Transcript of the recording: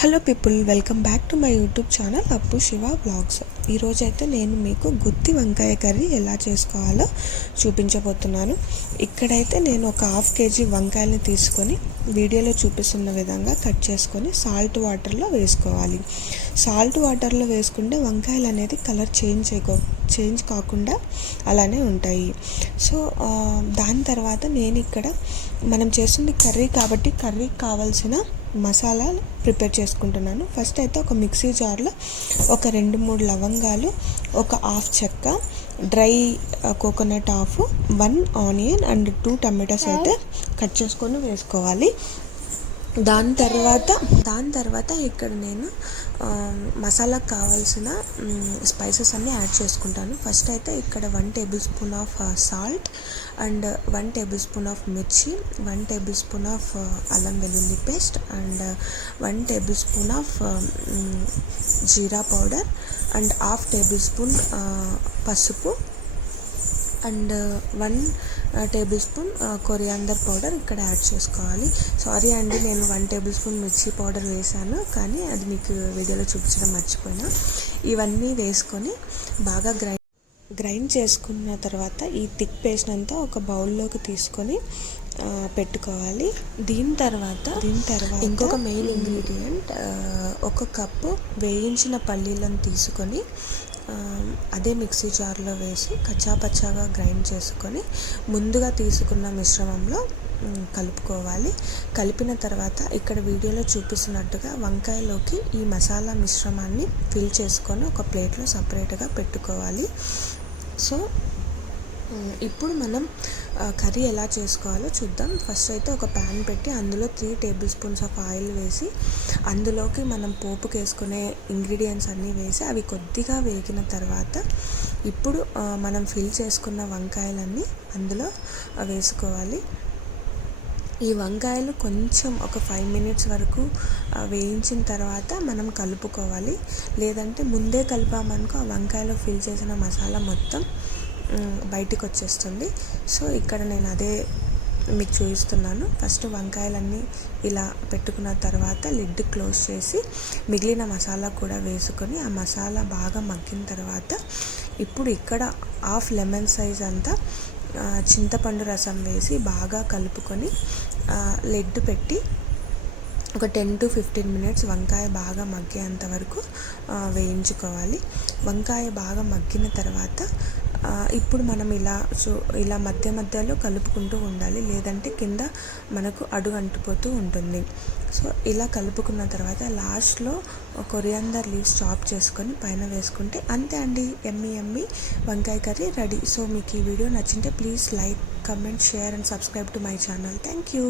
Hello people, welcome back to my YouTube channel అప్పు Shiva blogs. ఈరోజైతే నేను మీకు గుత్తి వంకాయ కర్రీ ఎలా చేసుకోవాలో చూపించబోతున్నాను. ఇక్కడైతే నేను ఒక 1/2 kg వంకాయలని తీసుకొని వీడియోలో చూపిస్తున్న విధంగా కట్ చేసుకొని సాల్ట్ వాటర్లో వేసుకోవాలి. సాల్ట్ వాటర్లో వేసుకుంటే వంకాయలు అనేది కలర్ చేంజ్ కాకుండా అలానే ఉంటాయి. సో దాని తర్వాత నేను ఇక్కడ మనం చేస్తుంది కర్రీ కాబట్టి కర్రీకి కావాల్సిన మసాలా ప్రిపేర్ చేసుకుంటున్నాను. ఫస్ట్ అయితే ఒక మిక్సీ జార్లో ఒక 2-3 లవంగాలు, ఒక 1/2 చెక్క, dry coconut, 1 onion and 2 tomatoes అయితే కట్ చేసుకొని వేసుకోవాలి. దాని తర్వాత ఇక్కడ నేను మసాలాకు కావాల్సిన స్పైసెస్ అన్నీ యాడ్ చేసుకుంటాను. ఫస్ట్ అయితే ఇక్కడ 1 tablespoon of salt and 1 tablespoon of మిర్చి, 1 tablespoon ఆఫ్ అల్లం వెల్లుల్లి పేస్ట్ అండ్ 1 tablespoon ఆఫ్ జీరా పౌడర్ అండ్ 1/2 tablespoon పసుపు అండ్ 1 tablespoon కొరియాండర్ పౌడర్ ఇక్కడ యాడ్ చేసుకోవాలి. సారీ అండి, నేను 1 tablespoon మిర్చి పౌడర్ వేసాను, కానీ అది మీకు వీడియోలో చూపించడం మర్చిపోయినా. ఇవన్నీ వేసుకొని బాగా గ్రైండ్ చేసుకున్న తర్వాత ఈ థిక్ పేస్ట్ అంతా ఒక బౌల్లోకి తీసుకొని పెట్టుకోవాలి. దీని తర్వాత ఇంకొక మెయిన్ ఇంగ్రీడియంట్, 1 కప్పు వేయించిన పల్లీలను తీసుకొని అదే మిక్సీ జార్లో వేసి కచ్చాపచ్చాగా గ్రైండ్ చేసుకొని ముందుగా తీసుకున్న మిశ్రమంలో కలుపుకోవాలి. కలిపిన తర్వాత ఇక్కడ వీడియోలో చూపిస్తున్నట్టుగా వంకాయలోకి ఈ మసాలా మిశ్రమాన్ని ఫిల్ చేసుకొని ఒక ప్లేట్లో సపరేట్గా పెట్టుకోవాలి. సో ఇప్పుడు మనం కర్రీ ఎలా చేసుకోవాలో చూద్దాం. ఫస్ట్ అయితే ఒక ప్యాన్ పెట్టి అందులో 3 tablespoons ఆఫ్ ఆయిల్ వేసి అందులోకి మనం పోపుకి వేసుకునే ఇంగ్రీడియంట్స్ అన్నీ వేసి అవి కొద్దిగా వేగిన తర్వాత ఇప్పుడు మనం ఫిల్ చేసుకున్న వంకాయలన్నీ అందులో వేసుకోవాలి. ఈ వంకాయలు కొంచెం ఒక 5 minutes వరకు వేయించిన తర్వాత మనం కలుపుకోవాలి. లేదంటే ముందే కలిపామనుకో ఆ వంకాయలో ఫిల్ చేసిన మసాలా మొత్తం బయటికి వచ్చేస్తుంది. సో ఇక్కడ నేను అదే మీకు చూపిస్తున్నాను. ఫస్ట్ వంకాయలన్నీ ఇలా పెట్టుకున్న తర్వాత లిడ్ క్లోజ్ చేసి మిగిలిన మసాలా కూడా వేసుకొని ఆ మసాలా బాగా మగ్గిన తర్వాత ఇప్పుడు ఇక్కడ 1/2 lemon సైజ్ అంతా చింతపండు రసం వేసి బాగా కలుపుకొని లిడ్ పెట్టి ఒక 10 to 15 minutes వంకాయ బాగా మగ్గేంత వరకు వేయించుకోవాలి. వంకాయ బాగా మగ్గిన తర్వాత ఇప్పుడు మనం ఇలా మధ్యలో కలుపుకుంటూ ఉండాలి, లేదంటే కింద మనకు అడుగు అంటుపోతూ ఉంటుంది. సో ఇలా కలుపుకున్న తర్వాత లాస్ట్లో కొరియాండర్ లీవ్స్ చాప్ చేసుకొని పైన వేసుకుంటే అంతే అండి, ఎమ్మీ వంకాయ కర్రీ రెడీ. సో మీకు ఈ వీడియో నచ్చింటే please like, comment, share and subscribe to my channel. Thank you.